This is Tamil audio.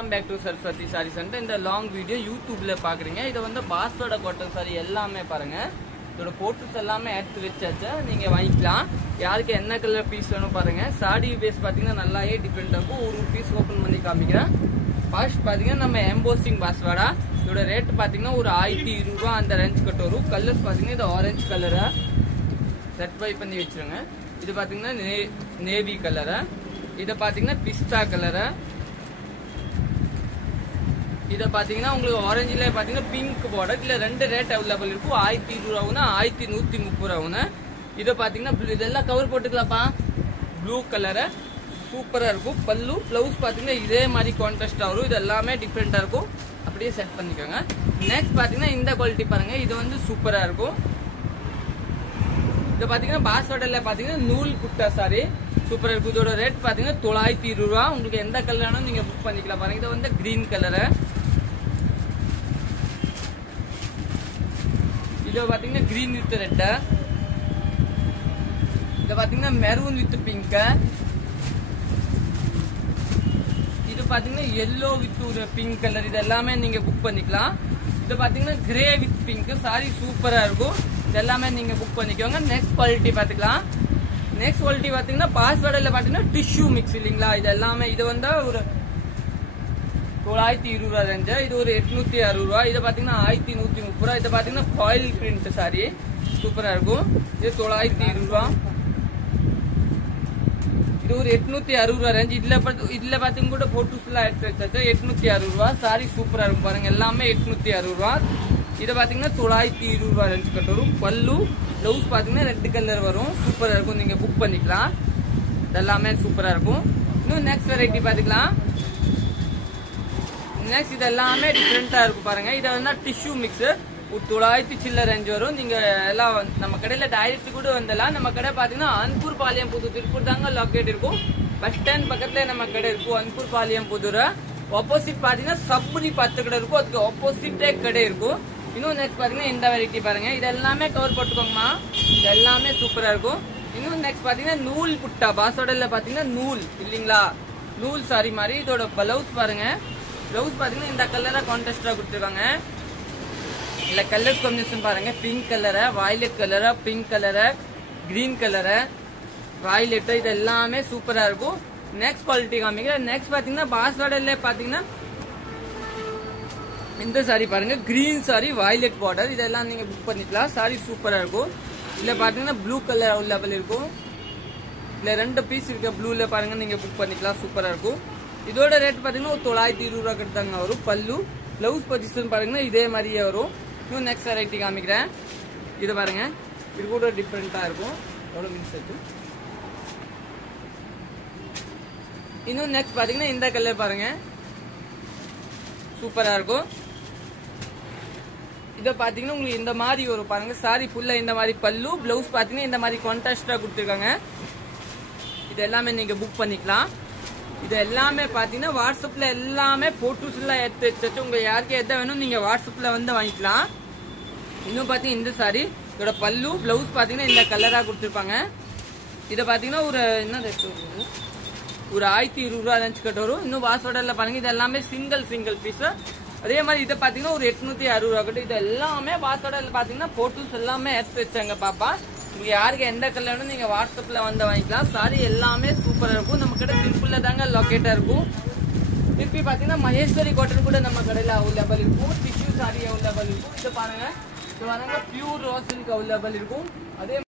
Welcome back to Saraswati Sari Centre. இந்த லாங் வீடியோ யூடியூப்ல பாக்குறீங்க. இதை வந்து பாஸோட காட்டன் சாரி எல்லாமே பாருங்க. இதோட போட்டோஸ் எல்லாமே எடுத்து வச்சாச்சு, நீங்க வாங்கிக்கலாம். யாருக்கு என்ன கலர் பீஸ் வேணும் பாருங்க. சாரி பேஸ் பாத்தீங்கன்னா நல்லாவே டிஃப்ரெண்ட் இருக்கும். ஒரு பீஸ் ஓபன் பண்ணி காமிக்கிறேன். ஃபர்ஸ்ட் பாத்தீங்கன்னா நம்ம எம்போசிங் பாஸ்வாடா. இதோட ரேட் பாத்தீங்கன்னா ஒரு 1020 ரூபா அந்த ரேஞ்ச் கட்ட வரும். கலர்ஸ் பாத்தீங்கன்னா இது ஆரஞ்சு கலரா செட் பை பண்ணி வச்சிருங்க. இது பாத்தீங்கன்னா நேவி கலரா, இத பாத்தீங்கன்னா பிஸ்தா கலரா, இத பாத்தீங்கன்னா உங்களுக்கு ஆரஞ்சுல பாத்தீங்கன்னா பிங்க் பார்டர். இல்ல ரெண்டு ரேட் அவைலபிள் இருக்கும். 1020 ரூபாவுனா 1130 ரூபாவுனா. இத பாத்தீங்கன்னா இதெல்லாம் கவர் போட்டுக்கலாம்ப்பா. ப்ளூ கலரா சூப்பரா இருக்கும். பல்லு பிளவுஸ் பாத்தீங்கன்னா இதே மாதிரி கான்ட்ராஸ்டா வரும். இது எல்லாமே டிஃப்ரெண்டா இருக்கும். அப்படியே செட் பண்ணிக்கோங்க. நெக்ஸ்ட் பாத்தீங்கன்னா இந்த குவாலிட்டி பாருங்க. இது வந்து சூப்பரா இருக்கும். இது பாத்தீங்கன்னா பாஸ்வாடர்ல பாத்தீங்கன்னா நூல் குட்டா சாரி சூப்பரா இருக்கும். இதோட ரேட் பாத்தீங்கன்னா 920 ரூபா. உங்களுக்கு எந்த கலர் நீங்க புக் பண்ணிக்கலாம் பாருங்க. இது வந்து கிரீன் கலரு. இது பாத்தீங்கன்னா கிரீன் வித் ரெட். இது பாத்தீங்கன்னா மெரூன் வித் பிங்க். இது பாத்தீங்கன்னா yellow வித் ஒரு பிங்க் கலர். இது எல்லாமே நீங்க புக் பண்ணிக்கலாம். இது பாத்தீங்கன்னா கிரே வித் பிங்க். சாரி சூப்பரா இருக்கும். இது எல்லாமே நீங்க புக் பண்ணிக்கோங்க. நெக்ஸ்ட் குவாலிட்டி பாத்துக்கலாம். நெக்ஸ்ட் குவாலிட்டி பாத்தீங்கன்னா பாஸ்வாடர்ல பாத்தீங்கன்னா டிஷ்யூ மிக்ஸ் இல்லீங்களா. இது எல்லாமே இது வந்து ஒரு 920 ரூபா ரேஞ்சு. இது ஒரு 860 ரூபா. இது பாத்தீங்கன்னா 1130 ரூபா. இது பாத்தீங்கன்னா ஃபாயில் பிரிண்ட் சாரி சூப்பரா இருக்கும். இது 920 ரூபா. இது ஒரு 860 ரூபா ரேஞ்ச். இதுல பாத்தீங்கன்னா கூட போட்டோஸ் எல்லாம் எடுத்து வச்சாச்சு. 860 ரூபா. சாரி சூப்பரா இருக்கும் பாருங்க. எல்லாமே 860 ரூபா. இது பாத்தீங்கன்னா 920 ரூபா ரேஞ்ச் கட்ட வரும். பல்லு பிளவுஸ் பாத்தீங்கன்னா ரெட் கலர் வரும். சூப்பரா இருக்கும். நீங்க புக் பண்ணிக்கலாம். இதெல்லாமே சூப்பரா இருக்கும். இன்னும் நெக்ஸ்ட் வெரைட்டி பாத்துக்கலாம். நெக்ஸ்ட் இது எல்லாமே டிஃப்ரெண்டா இருக்கும் பாருங்க. இது வந்து டிஷ்யூ மிக்ஸ். ஒரு 900 சில்ல ரேஞ்ச் வரும். நீங்க எல்லாம் நம்ம கடையில டைரக்ட் கூட வந்துடலாம். நம்ம கடை பாத்தீங்கன்னா அன்பூர் பாளையம் புதூர் திருப்பூர் தாங்க லொக்கேட் இருக்கும். பஸ் ஸ்டாண்ட் பக்கத்துல நம்ம கடை இருக்கும். அன்பூர் பாளையம் புதூர் ஆப்போசிட் பாத்தீங்கன்னா சப்ரி 10 கடை இருக்கும். அதுக்கு ஆப்போசிட்டே கடை இருக்கும். இன்னும் நெக்ஸ்ட் பாத்தீங்கன்னா இந்த வெரைட்டி பாருங்க. இது எல்லாமே கவர் போட்டுக்கோங்கம்மா. இது எல்லாமே சூப்பரா இருக்கும். இன்னும் நெக்ஸ்ட் பாத்தீங்கன்னா நூல் புட்டா. பாசோடல்ல பாத்தீங்கன்னா நூல் இல்லீங்களா, நூல் சாரி மாதிரி. இதோட பிளவுஸ் பாருங்க. பிளவுஸ் பாத்தீங்கன்னா இந்த கலரா கான்ட்ராஸ்டா கொடுத்துருக்காங்க. இல்ல கலர் காம்பினேஷன் பாருங்க. பிங்க் கலரா, வயலட் கலரா, பிங்க் கலரா, கிரீன் கலரா, வயலட். இது எல்லாமே சூப்பரா இருக்கும். நெக்ஸ்ட் குவாலிட்டி காமிக்கிற. நெக்ஸ்ட் பாத்தீங்கன்னா பாஸ்வாடர்ல பாத்தீங்கன்னா இந்த சாரி பாருங்க. Green sorry violet border. இதெல்லாம் நீங்க புக் பண்ணிக்கலாம். சாரி சூப்பரா இருக்கும். இல்ல பாத்தீங்கன்னா ப்ளூ கலர் அவைலபிள் இருக்கும். இல்ல ரெண்டு பீஸ் இருக்க ப்ளூல பாருங்க. நீங்க புக் பண்ணிக்கலாம். சூப்பரா இருக்கும். இதோட ரேட் பாத்தீங்கன்னா 920 ரூபா கிட்டாங்க வரும். பல்லு பிளவுஸ் பொசிஷன் பாருங்கன்னா இதே மாதிரியே வரும். இன்னும் நெக்ஸ்ட் வெரைட்டி காமிக்கிறேன். இது பாருங்க. இது கூட டிஃப்ரெண்டா இருக்கும். எவ்வளவு மினிட்ஸ் இருக்கு. இன்னும் நெக்ஸ்ட் பாத்தீங்கன்னா இந்த கலர் பாருங்க. சூப்பரா இருக்கும். இத பாத்தீங்கன்னா உங்களுக்கு இந்த மாதிரி வரும் பாருங்க. சாரி ஃபுல்லா இந்த மாதிரி பல்லு, பிளவுஸ் பாத்தீங்கன்னா இந்த மாதிரி கான்ட்ராஸ்டா கொடுத்துருக்காங்க. இது எல்லாமே நீங்க புக் பண்ணிக்கலாம். இது எல்லாமே பாத்தீங்கன்னா வாட்ஸ்அப்ல எல்லாமே போட்டோஸ் எல்லாம் எடுத்து வச்சு உங்க யாருக்கு எதை வேணும் நீங்க வாட்ஸ்அப்ல வந்து வாங்கிக்கலாம். இன்னும் பாத்தீங்கன்னா இந்த சாரி இதோட பல்லு பிளவுஸ் பாத்தீங்கன்னா இந்த கலரா கொடுத்துருப்பாங்க. இத பாத்தீங்கன்னா ஒரு என்ன ரேட் வரும், ஒரு 1020 ரூபா ரேஞ்ச் கட்ட வரும். இன்னும் வாட்ஸ்அப்ல பாருங்க. இது எல்லாமே சிங்கிள் பீஸ். அதே மாதிரி இதை பாத்தீங்கன்னா ஒரு 860 ரூபா கட்டும். இது எல்லாமே வாட்ஸ்அப்ல பாத்தீங்கன்னா போட்டோஸ் எல்லாமே எடுத்து வச்சாங்க பாப்பா. உங்களுக்கு யாருக்கு எந்த கலர் வேணும் நீங்க வாட்ஸ்அப்ல வந்து வாங்கிக்கலாம். சாரி எல்லாமே சூப்பரா இருக்கும். நம்ம கடை திருப்பூர்ல தாங்க லொக்கேட்டா இருக்கும். திருப்பி பாத்தீங்கன்னா மகேஸ்வரி காட்டன் கூட நம்ம கடையில அவைலபிள் இருக்கும். டிஷ்யூ சாரி அவைலபிள் இருக்கும். இது பாருங்க. இது பாருங்க பியூர் ரா சில்க் அவைலபிள் இருக்கும். அதே